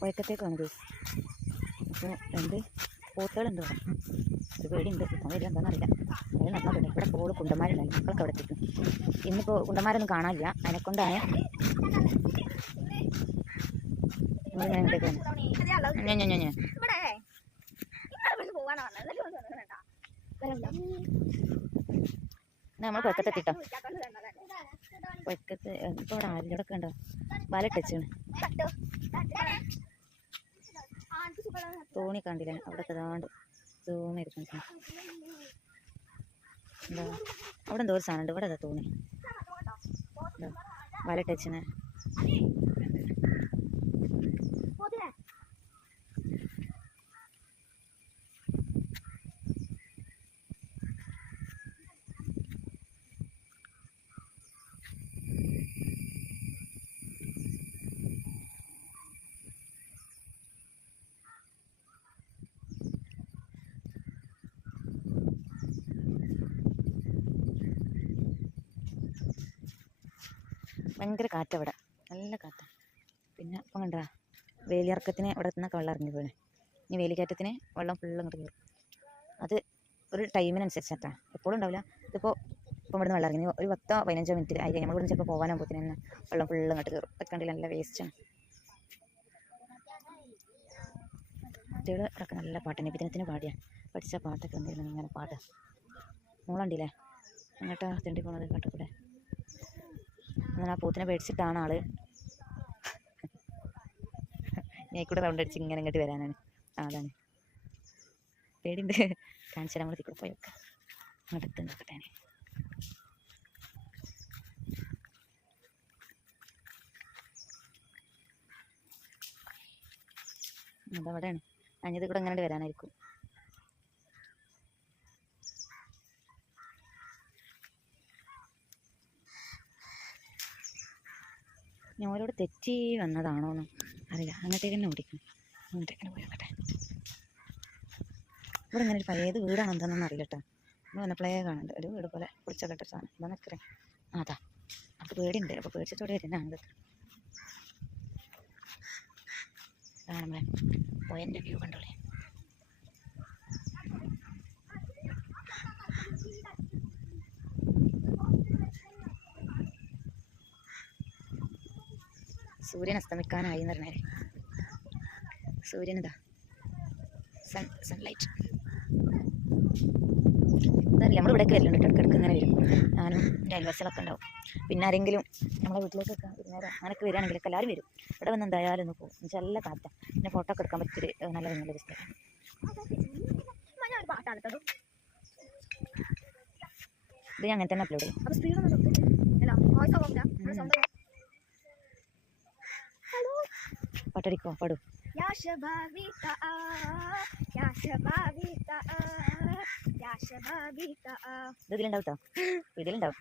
വയക്കത്തേക്കാണ് guys. അപ്പോൾ രണ്ട് പോത്തുകളുണ്ട് ഇവിടെ. ഒരു പേടിയുണ്ട്, കിട്ടാൻ വരില്ല എന്താണെന്നറിയില്ല. അത് നടന്നിട്ടുണ്ട്. ഇവിടെ പോള് കുണ്ടന്മാരുണ്ടായി, മക്കളൊക്കെ അവിടെ എത്തിക്കും. ഇന്നിപ്പോൾ കുണ്ടന്മാരൊന്നും കാണാനില്ല, അതിനെക്കൊണ്ടാണ് നമ്മളിങ്ങനെ ഇങ്ങോട്ടേക്ക് നമ്മൾ പൊക്കത്തെത്തിട്ടോ. പൊക്കത്ത് ഇപ്പോൾ അവിടെ ആരിലൊക്കെ ഉണ്ടോ വലട്ടച്ചാണ്. തോണി കണ്ടില്ല അവിടെ ഏതാണ്ട് തോന്നിയിരിക്കുന്നു. എന്താ അവിടെ എന്തോ ഒരു സാധനം ഉണ്ട്. ഇവിടെ അതാ തോണി വലട്ടച്ചിന്. ഭയങ്കര കാറ്റവിടെ, നല്ല കാറ്റാണ്. പിന്നെ അപ്പം കണ്ടാ വേലിയിറക്കത്തിന് ഇവിടെ നിന്നൊക്കെ വെള്ളം ഇറങ്ങി പോണേ. ഇനി വേലിക്കയറ്റത്തിന് വെള്ളം ഫുള്ള് ഇങ്ങോട്ട് കയറും. അത് ഒരു ടൈമിനനുസരിച്ചാണ്, എപ്പോഴും ഉണ്ടാവില്ല. ഇതിപ്പോൾ ഇപ്പം ഇവിടുന്ന് വെള്ളം ഇറങ്ങി ഒരു 10-15 മിനിറ്റ് ആയി നമ്മൾ ഇവിടുന്ന് ചിലപ്പോൾ പോകാനാകുമ്പോഴത്തേന് തന്നെ വെള്ളം ഫുള്ള് ഇങ്ങോട്ട് കയറും. ഇതൊക്കെ കണ്ടില്ല, നല്ല വേസ്റ്റാണ്. കുട്ടികൾ ഇടയ്ക്ക് നല്ല പാട്ടാണ്. നബിദിനത്തിന് പാടിയാണ് പഠിച്ച പാട്ടൊക്കെ വന്നിരുന്നു. ഇങ്ങനെ പാട്ട് മോളുണ്ടില്ലേ അങ്ങോട്ടാ തെണ്ടി പോണത് കാട്ടുകൂടെ. അങ്ങനെ ആ പൂത്തിനെ പേടിച്ചിട്ടാണ് ആള് കൂടെ റൗണ്ട് അടിച്ച് ഇങ്ങനെ ഇങ്ങോട്ട് വരാനാണ്. അതാണ് പേടിയുണ്ട്. കാണിച്ചാൽ നമ്മൾ തിക്കൂടെ പോയൊക്കെ അടുത്ത് നോക്കട്ടെ. അതവിടെയാണ് അഞ്ഞത് കൂടെ അങ്ങനെ വരാനായിരിക്കും. ഞാൻ ഓരോട് തെറ്റി വന്നതാണോന്ന് അറിയില്ല. അങ്ങോട്ടേക്ക് തന്നെ ഓടിക്കണം. അങ്ങോട്ടേക്ക് തന്നെ പോയോട്ടെ. ഇവിടെ ഇങ്ങനെ ഒരു പഴയത് വീടാണ് എന്താണെന്ന് അറിയില്ല കേട്ടോ. നമ്മൾ വന്നപ്പോഴേ കാണുന്നുണ്ട് ഒരു വീട് പോലെ പിടിച്ചൊക്കെ ഇട്ട സാധനം. എന്താ നിൽക്കറേ അതാ. അത് പേടിയുണ്ട്. അപ്പോൾ പേടിച്ചിട്ടോടെ വരുന്നതാണ് ഇതൊക്കെ. നമ്മളെ പോയതിൻ്റെ വ്യൂ കണ്ടോളേ. സൂര്യൻ അസ്തമിക്കാനായി എന്ന് പറഞ്ഞാൽ സൂര്യനിതാ സൺലൈറ്റ് അതറിയില്ല. നമ്മൾ ഇവിടേക്ക് വരലുണ്ട് കേട്ടോ, ഇടയ്ക്കിടയ്ക്ക് ഇങ്ങനെ വരും. ഞാനും എൻ്റെ അയൽവാസികളൊക്കെ ഉണ്ടാവും. പിന്നെ ആരെങ്കിലും നമ്മളെ വീട്ടിലേക്കൊക്കെ വരുന്നേരം അങ്ങനെയൊക്കെ വരികയാണെങ്കിലൊക്കെ എല്ലാവരും വരും. ഇവിടെ വന്ന് എന്തായാലും ഒന്ന് പോകും. എന്നുവെച്ചാൽ നല്ല കാറ്റാണ്. പിന്നെ ഫോട്ടോ ഒക്കെ എടുക്കാൻ പറ്റിയൊരു നല്ല ഭംഗിയുള്ളൊരു സ്ഥലം. ഇത് അങ്ങനെ തന്നെ അപ്ലോഡ് ചെയ്യും. പാട്ടടിക്കോ പാടും. ഇതിലുണ്ടാവും കേട്ടോ, ഇതിലുണ്ടാവും.